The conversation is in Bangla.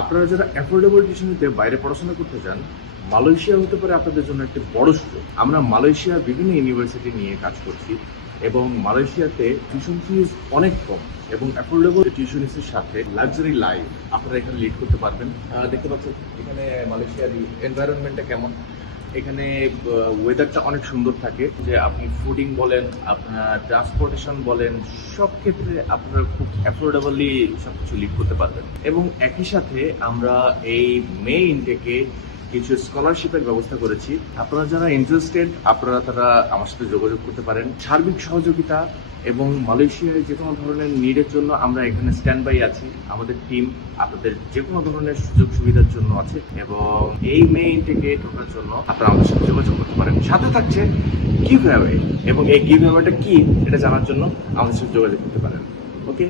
আপনারা যারা অ্যাফোর্ডেবল টিউশনিতে বাইরে পড়াশোনা করতে চান, মালয়েশিয়া হতে পারে আপনাদের জন্য একটি বড় সুযোগ। আমরা মালয়েশিয়ার বিভিন্ন ইউনিভার্সিটি নিয়ে কাজ করছি এবং মালয়েশিয়াতে টিউশন ফিজ অনেক কম এবং অ্যাফোর্ডেবল টিউশনিসের সাথে লাক্সারি লাইফ আপনারা এখানে লিড করতে পারবেন। দেখতে পাচ্ছেন এখানে মালয়েশিয়ার এনভায়রনমেন্টটা কেমন। এখানে ওয়েদারটা অনেক সুন্দর থাকে, যে আপনি ফুডিং বলেন, আপনার ট্রান্সপোর্টেশন বলেন, সব ক্ষেত্রে আপনারা খুব অ্যাফোর্ডেবলি সবকিছু লিড করতে পারবেন। এবং একই সাথে আমরা এই মে ইনটেকে কিছু স্কলারশিপের ব্যবস্থা করেছি। আপনারা যারা ইন্টারেস্টেড আপনারা তারা আমার সাথে যোগাযোগ করতে পারেন। সার্বিক সহযোগিতা এবং মালয়েশিয়ায় যে কোনো ধরনের নিডের জন্য আমরা এখানে স্ট্যান্ড বাই আছি। আমাদের টিম আপনাদের যে কোনো ধরনের সুযোগ সুবিধার জন্য আছে এবং এই মে ইনটেকে ঢোকার জন্য আপনারা আমাদের সাথে যোগাযোগ করতে পারেন। সাথে থাকছে গিভ অ্যাওয়ে এবং এই গিভ অ্যাওয়েটা কি এটা জানার জন্য আমাদের সাথে যোগাযোগ করতে পারেন। ওকে।